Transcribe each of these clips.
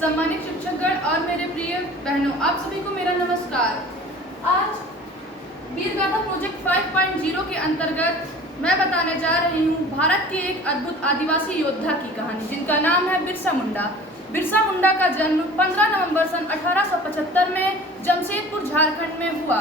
सम्मानित शिक्षकगण और मेरे प्रिय बहनों, आप सभी को मेरा नमस्कार। आज वीरगाथा प्रोजेक्ट 5.0 के अंतर्गत मैं बताने जा रही हूँ भारत के एक अद्भुत आदिवासी योद्धा की कहानी, जिनका नाम है बिरसा मुंडा। बिरसा मुंडा का जन्म 15 नवंबर सन 1875 में जमशेदपुर, झारखंड में हुआ।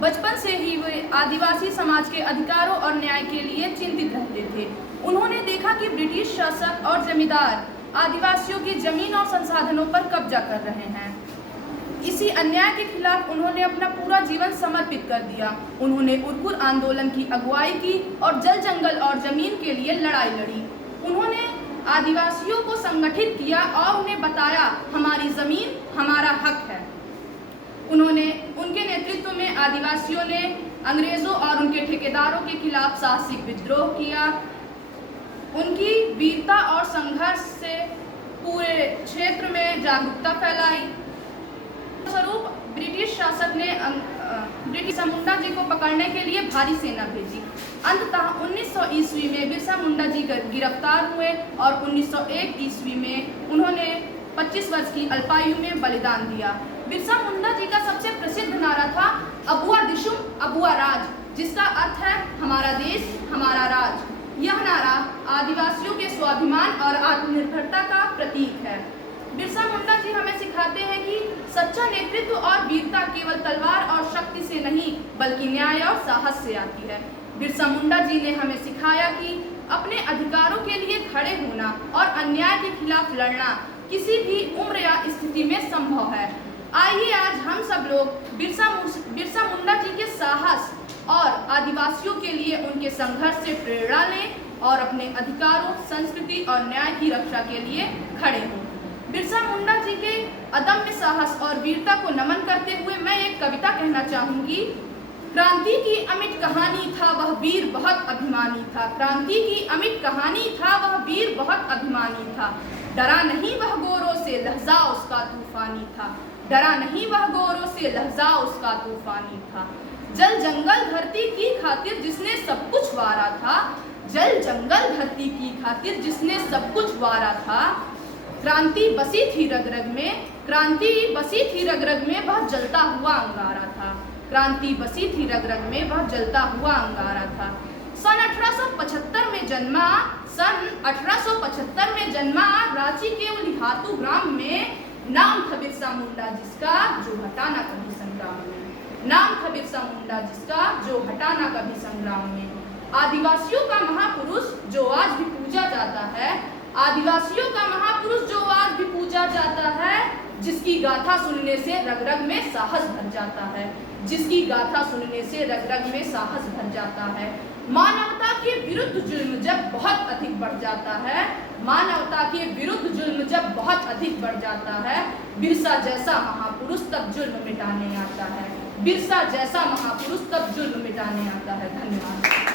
बचपन से ही वे आदिवासी समाज के अधिकारों और न्याय के लिए चिंतित रहते थे। उन्होंने देखा कि ब्रिटिश शासक और जमींदार आदिवासियों की जमीन और संसाधनों पर कब्जा कर रहे हैं। इसी अन्याय के खिलाफ उन्होंने अपना पूरा जीवन समर्पित कर दिया। उन्होंने उरकुर आंदोलन की अगुवाई की और जल, जंगल और जमीन के लिए लड़ाई लड़ी। उन्होंने आदिवासियों को संगठित किया और उन्हें बताया, हमारी जमीन हमारा हक है। उनके नेतृत्व में आदिवासियों ने अंग्रेजों और उनके ठेकेदारों के खिलाफ साहसिक विद्रोह किया। उनकी वीरता और संघर्ष से पूरे क्षेत्र में जागरूकता फैलाई। स्वरूप ब्रिटिश शासक ने बिरसा मुंडा जी को पकड़ने के लिए भारी सेना भेजी। अंततः 1900 ईस्वी में बिरसा मुंडा जी गिरफ्तार हुए और 1901 ईस्वी में उन्होंने 25 वर्ष की अल्पायु में बलिदान दिया। बिरसा मुंडा जी का सबसे प्रसिद्ध नारा था अबुआ दिशुम अबुआ राज, जिसका अर्थ है हमारा देश हमारा राज। यह नारा आदिवासियों के स्वाभिमान और आत्मनिर्भरता का प्रतीक है। बिरसा मुंडा जी हमें सिखाते हैं कि सच्चा नेतृत्व और वीरता केवल तलवार और शक्ति से नहीं, बल्कि न्याय और साहस से आती है। बिरसा मुंडा जी ने हमें सिखाया कि अपने अधिकारों के लिए खड़े होना और अन्याय के खिलाफ लड़ना किसी भी उम्र या स्थिति में संभव है। आइए आज हम सब लोग बिरसा मुंडा जी के साहस और आदिवासियों के लिए उनके संघर्ष से प्रेरणा लें और अपने अधिकारों, संस्कृति और न्याय की रक्षा के लिए खड़े हों। बिरसा मुंडा जी के अदम्य साहस और वीरता को नमन करते हुए मैं एक कविता कहना चाहूंगी। क्रांति की अमिट कहानी था वह वीर बहुत अभिमानी था। क्रांति की अमिट कहानी था वह वीर बहुत अभिमानी था। डरा नहीं वह गोरों से, लहजा उसका तूफानी था। डरा नहीं वह गोरों से, लहजा उसका तूफानी था। जल जंगल धरती की खातिर जिसने सब कुछ वारा था। जल जंगल धरती की खातिर जिसने सब कुछ वारा था। क्रांति बसी थी रग रग में, क्रांति बसी थी रग रग में, वह जलता हुआ अंगारा था। क्रांति बसी थी रग रग में, वह जलता हुआ अंगारा था। सन 1875 में जन्मा, सन 1875 में जन्मा रांची के लिहातू ग्राम में। नाम था बिरसा मुंडा जिसका, जो हटा ना कभी संग्राम में। नाम था बिरसा मुंडा जिसका, जो हटा ना कभी संग्राम में। आदिवासियों का महापुरुष जो आज भी पूजा जाता है। आदिवासियों का महापुरुष जो आज भी पूजा जाता है। जिसकी गाथा सुनने से रग रग में साहस भर जाता है। जिसकी गाथा सुनने से रग रग में साहस भर जाता है। मानवता के विरुद्ध जुल्म जब बहुत अधिक बढ़ जाता है। मानवता के विरुद्ध जुल्म जब बहुत अधिक बढ़ जाता है। बिरसा जैसा महापुरुष तब जुल्म मिटाने आता है। बिरसा जैसा महापुरुष तब जुल्म मिटाने आता है। धन्यवाद।